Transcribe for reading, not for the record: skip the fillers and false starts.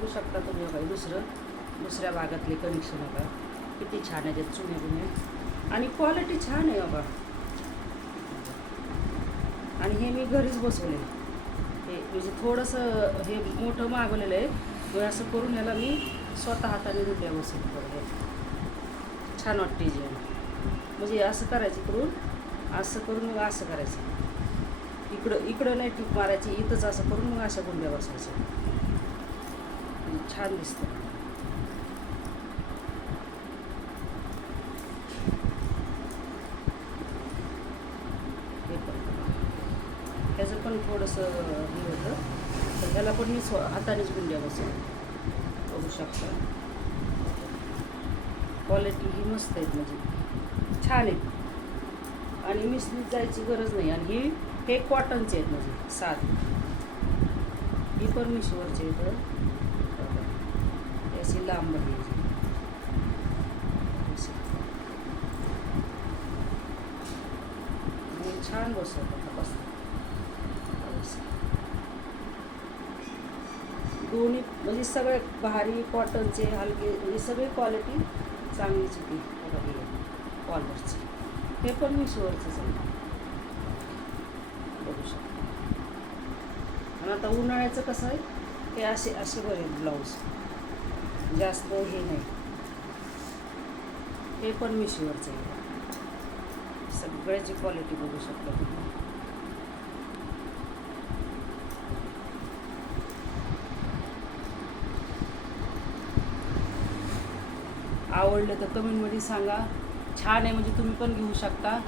बघू शकता तुम्ही बघा दुसऱ्या भागातले कनेक्शन बघा किती छान आहे त्यात चुने बुने आणि क्वालिटी छान आहे बघा. आणि हे मी घरीच बसवले हे म्हणजे थोडंसं हे मोठं मागवलेलं आहे मग असं करून याला मी स्वतः हाताने रुपया बसवलं बरोबर. छान वाटते जे म्हणजे असं करायचं असं करून मग असं करायचं इकडं नाही टीप मारायची इथंच असं करून मग अशा गुंड्या बसवायच्या छान दिसतं. हे पण त्याचं पण थोडंसं हे होतं तर त्याला पण मी हातानेच गुंड्या बसवल्या बघू शकता. क्वालिटी ही मस्त आहेत म्हणजे छान आहेत आणि मिसनीत जायची गरज नाही. आणि हे कॉटनचे आहेत म्हणजे साध ही पण मिशोवरचे आहेत अशी लांब आहे आणि छान बसवतात बसतात दोन्ही म्हणजे सगळे भारी कॉटनचे हलके म्हणजे सगळी क्वालिटी चांगलीच होती बघा कॉलरची. हे पण मिशोवरचंच आहे बघू शकता. आणि आता उन्हाळ्याचं कसं आहे हे असे बरे ब्लाऊज जास्त हे नाही. हे पण मिशोवरचं आहे सगळ्याची क्वालिटी बघू शकता तुम्ही. आवडलं तर कमेंटमध्ये सांगा. छान आहे म्हणजे तुम्ही पण घेऊ शकता.